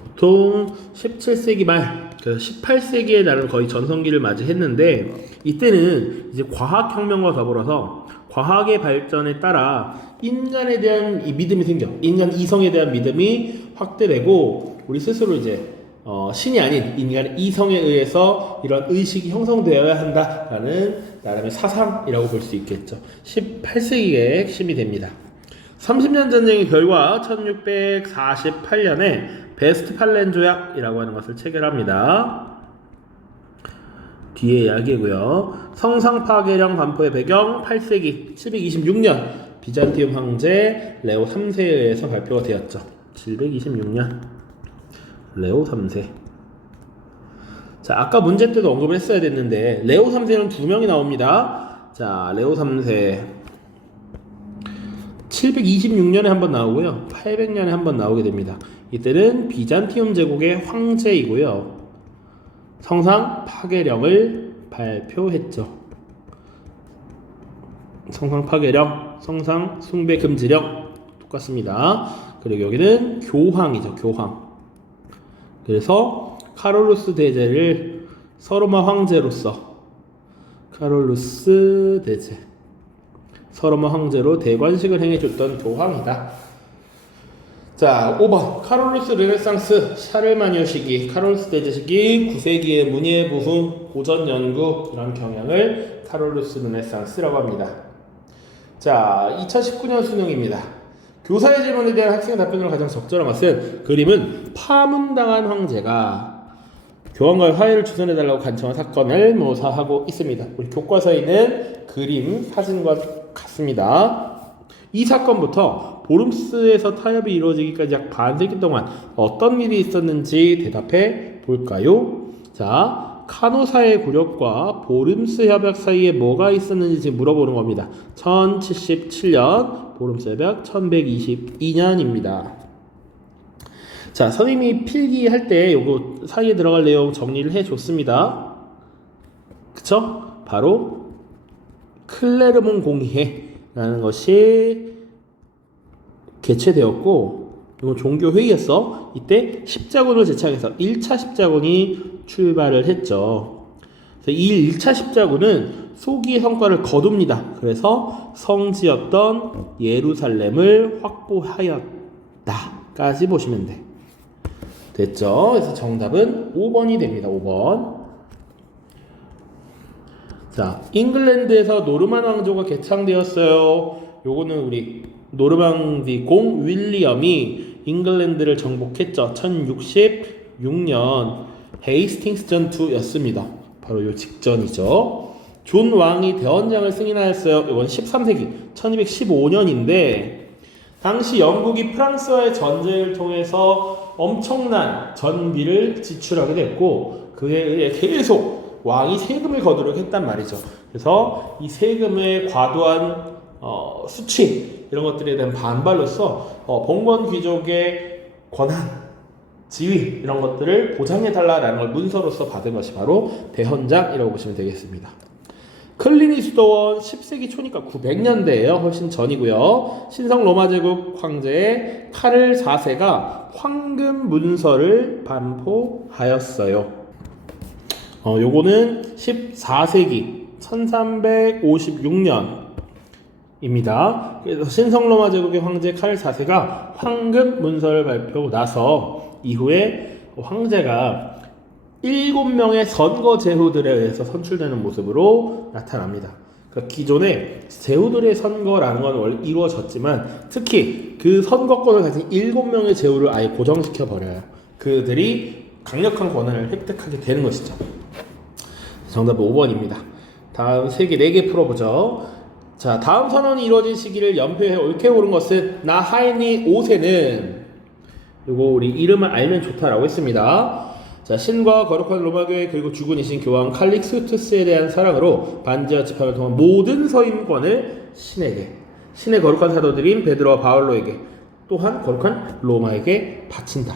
보통 17세기 말, 18세기의 나름 거의 전성기를 맞이했는데 이때는 이제 과학혁명과 더불어서 과학의 발전에 따라 인간에 대한 이 믿음이 생겨. 인간 이성에 대한 믿음이 확대되고 우리 스스로 이제 신이 아닌 인간 이성에 의해서 이런 의식이 형성되어야 한다라는 나름의 사상이라고 볼 수 있겠죠. 18세기의 핵심이 됩니다. 30년 전쟁의 결과 1648년에 베스트팔렌 조약이라고 하는 것을 체결합니다. 뒤에 이야기고요. 성상 파괴령 반포의 배경 8세기 726년 비잔티움 황제 레오 3세에 의해서 발표가 되었죠. 726년 레오 3세. 자, 아까 문제 때도 언급을 했어야 됐는데 레오 3세는 두 명이 나옵니다. 자, 레오 3세 726년에 한 번 나오고요. 800년에 한 번 나오게 됩니다. 이때는 비잔티움 제국의 황제이고요. 성상 파괴령을 발표했죠. 성상 파괴령, 성상 숭배 금지령 똑같습니다. 그리고 여기는 교황이죠. 교황. 그래서 카롤루스 대제를 서로마 황제로서 카롤루스 대제 서로마 황제로 대관식을 행해줬던 교황이다. 자, 5번 카롤루스 르네상스 샤를마뉴 시기 카롤루스 대제 시기 9세기의 문예 부흥 고전 연구 이런 경향을 카롤루스 르네상스라고 합니다. 자, 2019년 수능입니다. 교사의 질문에 대한 학생의 답변으로 가장 적절한 것은 그림은 파문당한 황제가 교황과의 화해를 주선해달라고 간청한 사건을 묘사하고 있습니다. 우리 교과서에 있는 그림, 사진과 같습니다. 이 사건부터 보름스에서 타협이 이루어지기까지 약 반세기 동안 어떤 일이 있었는지 대답해 볼까요? 자, 카노사의 굴욕과 보름스 협약 사이에 뭐가 있었는지 지금 물어보는 겁니다. 1077년, 보름스 협약 1122년입니다. 자, 선생님이 필기할 때 요거 사이에 들어갈 내용 정리를 해줬습니다. 그쵸? 바로 클레르몬 공의회라는 것이 개최되었고 이건 종교회의였어. 이때 십자군을 제창해서 1차 십자군이 출발을 했죠. 그래서 이 1차 십자군은 소기의 성과를 거둡니다. 그래서 성지였던 예루살렘을 확보하였다까지 보시면 돼. 됐죠? 그래서 정답은 5번이 됩니다. 5번. 자, 잉글랜드에서 노르만 왕조가 개창되었어요. 요거는 우리 노르망디 공 윌리엄이 잉글랜드를 정복했죠. 1066년 헤이스팅스 전투였습니다. 바로 요 직전이죠. 존 왕이 대원장을 승인하였어요. 이건 13세기 1215년인데 당시 영국이 프랑스와의 전쟁을 통해서 엄청난 전비를 지출하게 됐고 그에 의해 계속 왕이 세금을 거두려고 했단 말이죠. 그래서 이 세금의 과도한 수치 이런 것들에 대한 반발로서 봉건 귀족의 권한, 지위 이런 것들을 보장해달라는 걸 문서로서 받은 것이 바로 대헌장이라고 보시면 되겠습니다. 클리니 수도원 10세기 초니까 900년대예요. 훨씬 전이고요. 신성 로마 제국 황제 카를 4세가 황금 문서를 반포하였어요. 요거는 14세기 1356년입니다. 그래서 신성 로마 제국의 황제 카를 4세가 황금 문서를 발표하고 나서 이후에 황제가 7명의 선거 제후들에 의해서 선출되는 모습으로 나타납니다. 그러니까 기존에 제후들의 선거라는 건 원래 이루어졌지만 특히 그 선거권을 가진 7명의 제후를 아예 고정시켜 버려요. 그들이 강력한 권한을 획득하게 되는 것이죠. 정답은 5번입니다. 다음 세개 4개 풀어보죠. 자, 다음 선언이 이루어진 시기를 연표해 옳게 고른 것은 나하이니 5세는 이거 우리 이름을 알면 좋다라고 했습니다. 자, 신과 거룩한 로마교회 그리고 주군이신 교황 칼릭스투스에 대한 사랑으로 반지하 집합을 통한 모든 서임권을 신의 거룩한 사도들인 베드로와 바울로에게 또한 거룩한 로마에게 바친다.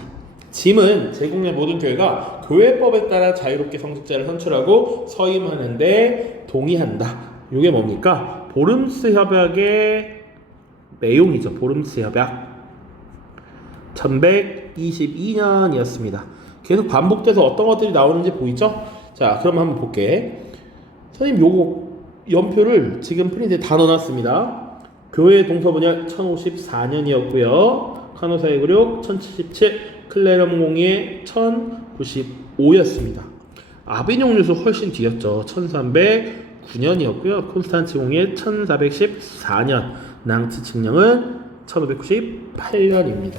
짐은 제국내 모든 교회가 교회법에 따라 자유롭게 성직자를 선출하고 서임하는데 동의한다. 이게 뭡니까? 보름스 협약의 내용이죠. 보름스 협약 1122년이었습니다. 계속 반복돼서 어떤 것들이 나오는지 보이죠? 자, 그럼 한번 볼게. 선생님 요거 연표를 지금 프린트에 다 넣어놨습니다. 교회 동서분열 1054년이었고요. 카노사의 굴욕 1077, 클레럼 공의회 1395였습니다. 아비뇽 유수 훨씬 뒤였죠. 1309년이었고요. 콘스탄츠 공의 1414년, 낭치 칙령은 1598년입니다.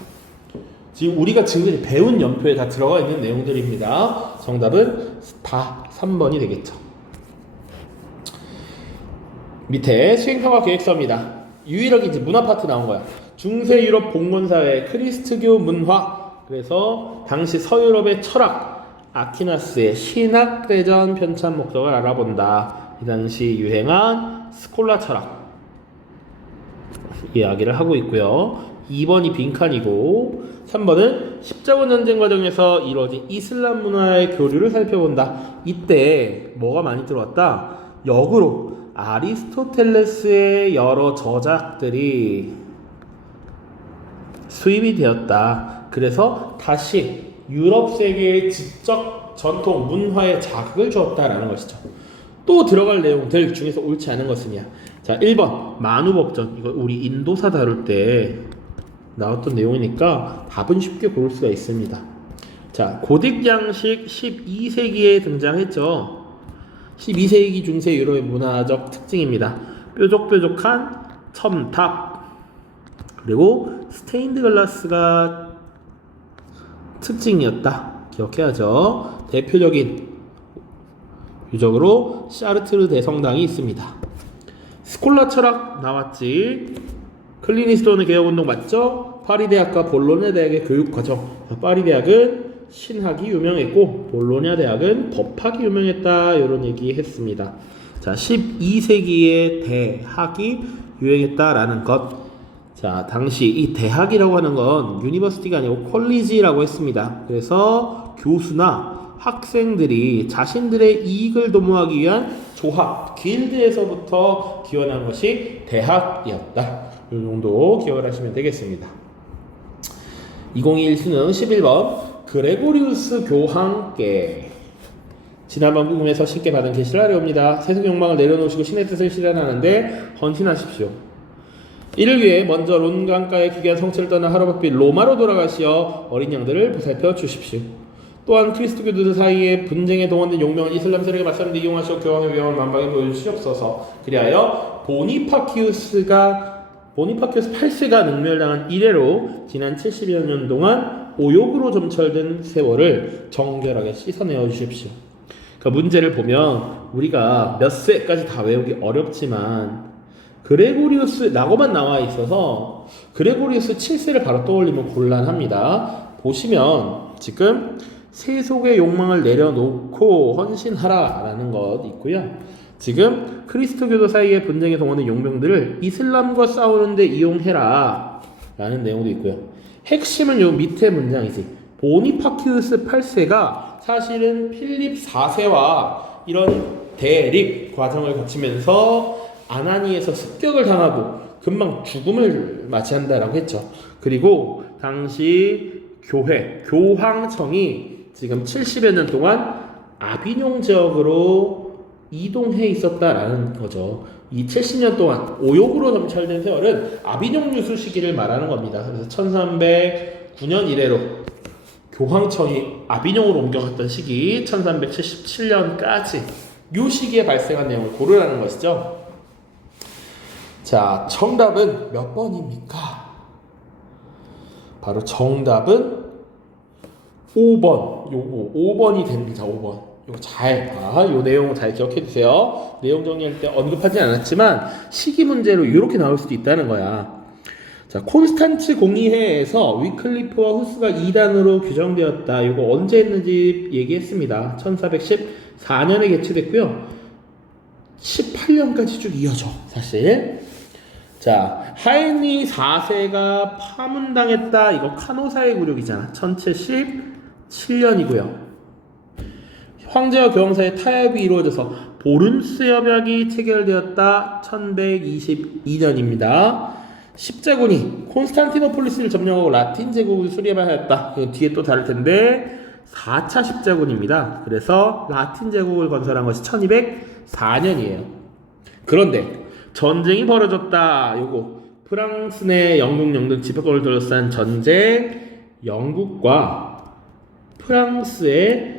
지금 우리가 지금까지 배운 연표에 다 들어가 있는 내용들입니다. 정답은 다 3번이 되겠죠. 밑에 수행평가 계획서입니다. 유일하게 이제 문화 파트 나온 거야. 중세 유럽 봉건사회 크리스트교 문화. 그래서 당시 서유럽의 철학 아퀴나스의 신학대전 편찬 목적을 알아본다. 이 당시 유행한 스콜라 철학 이야기를 하고 있고요. 2번이 빈칸이고 3번은 십자군 전쟁 과정에서 이루어진 이슬람 문화의 교류를 살펴본다. 이때 뭐가 많이 들어왔다? 역으로 아리스토텔레스의 여러 저작들이 수입이 되었다. 그래서 다시 유럽 세계의 지적 전통 문화에 자극을 주었다라는 것이죠. 또 들어갈 내용들 중에서 옳지 않은 것은요. 자, 1번 만우법전. 이거 우리 인도사 다룰 때 나왔던 내용이니까 답은 쉽게 고를 수가 있습니다. 자, 고딕 양식 12세기에 등장했죠. 12세기 중세 유럽의 문화적 특징입니다. 뾰족뾰족한 첨탑 그리고 스테인드 글라스가 특징이었다. 기억해야죠. 대표적인 유적으로 샤르트르 대성당이 있습니다. 스콜라 철학 나왔지. 클리니스톤의 개혁운동 맞죠? 파리 대학과 볼로냐 대학의 교육과정. 파리 대학은 신학이 유명했고 볼로냐 대학은 법학이 유명했다. 이런 얘기 했습니다. 자, 12세기에 대학이 유행했다라는 것. 자, 당시 이 대학이라고 하는 건 유니버시티가 아니고 콜리지라고 했습니다. 그래서 교수나 학생들이 자신들의 이익을 도모하기 위한 조합, 길드에서부터 기원한 것이 대학이었다. 이 정도 기억을 하시면 되겠습니다. 2021 수능 11번 그레고리우스 교황께 지난번 부분에서 신께 받은 계시를 하려옵니다. 세속 욕망을 내려놓으시고 신의 뜻을 실현하는데 헌신하십시오. 이를 위해 먼저 론강가의 귀귀한 성체를 떠나 하루바삐 로마로 돌아가시어 어린 양들을 보살펴 주십시오. 또한 그리스도교들 사이에 분쟁에 동원된 용명을 이슬람 세력에 맞서는 데 이용하시어 교황의 위험을 만방에 보여주시옵소서. 그리하여 보니파키우스 8세가 능멸당한 이래로 지난 70여 년 동안 오욕으로 점철된 세월을 정결하게 씻어내어 주십시오. 그러니까 문제를 보면 우리가 몇 세까지 다 외우기 어렵지만 그레고리우스라고만 나와 있어서 그레고리우스 7세를 바로 떠올리면 곤란합니다. 보시면 지금 세속의 욕망을 내려놓고 헌신하라 라는 것 있고요. 지금 그리스도교도 사이의 분쟁에 동원된 용병들을 이슬람과 싸우는데 이용해라 라는 내용도 있고요. 핵심은 요 밑에 문장이지. 보니파키우스 8세가 사실은 필립 4세와 이런 대립 과정을 거치면서 아나니에서 습격을 당하고 금방 죽음을 맞이한다라고 했죠. 그리고 당시 교황청이 지금 70여 년 동안 아비뇽 지역으로 이동해 있었다라는 거죠. 이 70년 동안 오욕으로 점철된 세월은 아비뇽 유수 시기를 말하는 겁니다. 그래서 1309년 이래로 교황청이 아비뇽으로 옮겨갔던 시기 1377년까지 이 시기에 발생한 내용을 고르라는 것이죠. 자, 정답은 몇 번입니까? 바로 정답은 5번. 요거 5번이 됩니다. 5번. 요거 요 내용 잘 기억해 주세요. 내용 정리할 때 언급하진 않았지만 시기 문제로 이렇게 나올 수도 있다는 거야. 자, 콘스탄츠 공의회에서 위클리프와 후스가 2단으로 규정되었다. 이거 언제 했는지 얘기했습니다. 1414년에 개최됐고요. 18년까지 쭉 이어져, 사실. 자, 하인리 4세가 파문당했다. 이거 카노사의 굴욕이잖아. 1077년이고요. 황제와 교황 사이의 타협이 이루어져서 보른스 협약이 체결되었다. 1122년입니다. 십자군이 콘스탄티노폴리스를 점령하고 라틴 제국을 수립하였다. 이건 뒤에 또 다를 텐데 4차 십자군입니다. 그래서 라틴 제국을 건설한 것이 1204년이에요. 그런데 전쟁이 벌어졌다. 요거 프랑스 내 영국 영등 지배권을 둘러싼 전쟁, 영국과 프랑스에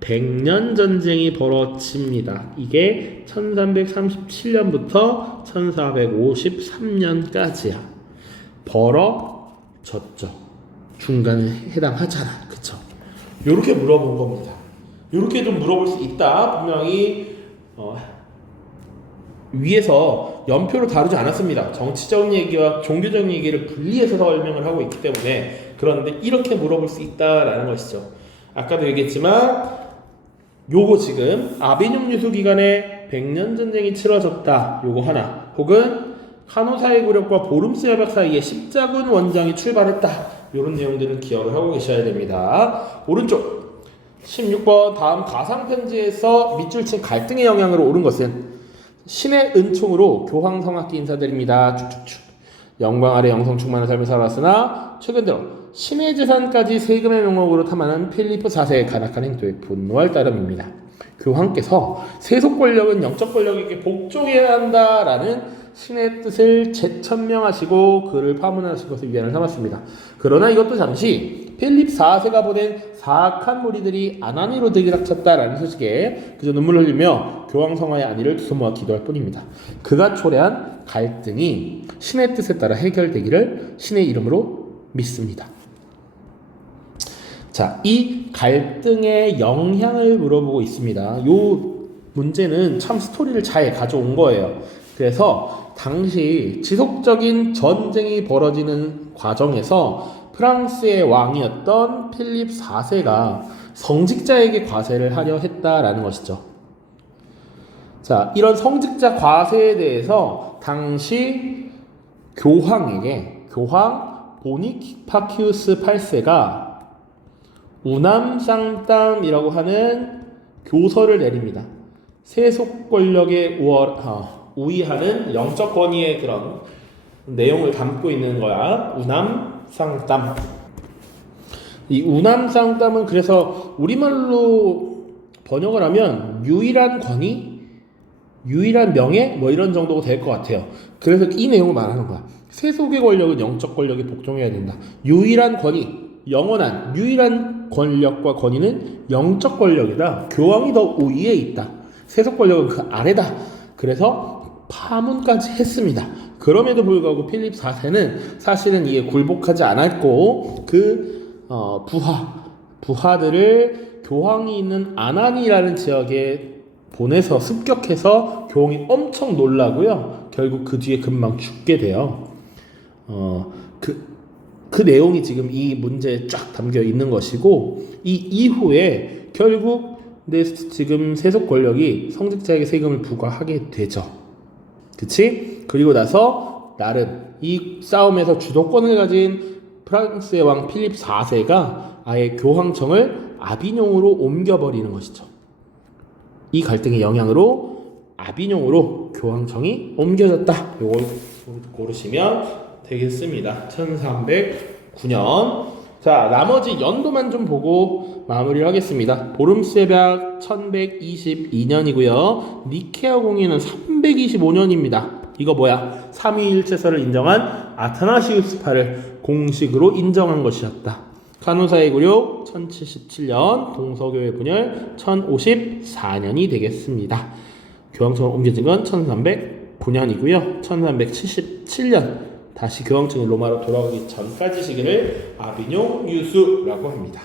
100년 전쟁이 벌어집니다. 이게 1337년부터 1453년까지야. 벌어졌죠. 중간에 해당하잖아. 그쵸? 요렇게 물어본 겁니다. 요렇게 좀 물어볼 수 있다. 분명히 위에서 연표로 다루지 않았습니다. 정치적 얘기와 종교적 얘기를 분리해서 설명을 하고 있기 때문에. 그런데 이렇게 물어볼 수 있다라는 것이죠. 아까도 얘기했지만 요거 지금 아비뇽 유수 기간에 100년 전쟁이 치러졌다. 요거 하나. 혹은 카노사의 굴욕과 보름스 협약 사이에 십자군 원정이 출발했다. 요런 내용들은 기억을 하고 계셔야 됩니다. 오른쪽 16번 다음 가상편지에서 밑줄친 갈등의 영향으로 옳은 것은 신의 은총으로 교황 성악기 인사드립니다. 쭉쭉쭉. 영광 아래 영성 충만한 삶을 살았으나 최근 들어 신의 재산까지 세금의 명목으로 탐하는 필리프 4세의 간악한 행동에 분노할 따름입니다. 교황께서 세속 권력은 영적 권력에게 복종해야 한다라는 신의 뜻을 재천명하시고 그를 파문하신 것을 위안을 삼았습니다. 그러나 이것도 잠시 필립 4세가 보낸 사악한 무리들이 아나니로 들이닥쳤다라는 소식에 그저 눈물을 흘리며 교황 성화의 안위를 두 손 모아 기도할 뿐입니다. 그가 초래한 갈등이 신의 뜻에 따라 해결되기를 신의 이름으로 믿습니다. 자, 이 갈등의 영향을 물어보고 있습니다. 요 문제는 참 스토리를 잘 가져온 거예요. 그래서 당시 지속적인 전쟁이 벌어지는 과정에서 프랑스의 왕이었던 필립 4세가 성직자에게 과세를 하려 했다라는 것이죠. 자, 이런 성직자 과세에 대해서 당시 교황 보니파키우스 8세가 우남쌍땀이라고 하는 교서를 내립니다. 세속 권력에 우위하는 영적 권위의 그런 내용을 담고 있는 거야. 우남쌍땀. 이 우남쌍땀은 그래서 우리말로 번역을 하면 유일한 권위, 유일한 명예 뭐 이런 정도가 될 것 같아요. 그래서 이 내용을 말하는 거야. 세속의 권력은 영적 권력에 복종해야 된다. 유일한 권위, 영원한 유일한 권력과 권위는 영적 권력이다. 교황이 더 우위에 있다. 세속 권력은 그 아래다. 그래서 파문까지 했습니다. 그럼에도 불구하고 필립 4세는 사실은 이에 굴복하지 않았고 그 부하들을 교황이 있는 아나니라는 지역에 보내서 습격해서 교황이 엄청 놀라고요. 결국 그 뒤에 금방 죽게 돼요. 그 내용이 지금 이 문제에 쫙 담겨 있는 것이고 이 이후에 결국 지금 세속 권력이 성직자에게 세금을 부과하게 되죠. 그치? 그리고 나서 나름 이 싸움에서 주도권을 가진 프랑스의 왕 필립 4세가 아예 교황청을 아비뇽으로 옮겨버리는 것이죠. 이 갈등의 영향으로 아비뇽으로 교황청이 옮겨졌다. 이걸 고르시면 되겠습니다. 1309년. 자, 나머지 연도만 좀 보고 마무리를 하겠습니다. 보름스 협약 1122년이고요. 니케아 공의는 325년입니다. 이거 뭐야? 삼위일체설을 인정한 아타나시우스파를 공식으로 인정한 것이었다. 카노사의 굴욕 1077년, 동서교회 분열 1054년이 되겠습니다. 교황청을 옮겨진 건 1309년이고요. 1377년 다시 교황청이 로마로 돌아오기 전까지 시기를 아비뇽 유수라고 합니다.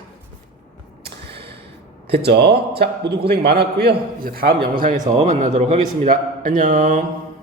됐죠? 자, 모두 고생 많았고요. 이제 다음 영상에서 만나도록 하겠습니다. 안녕.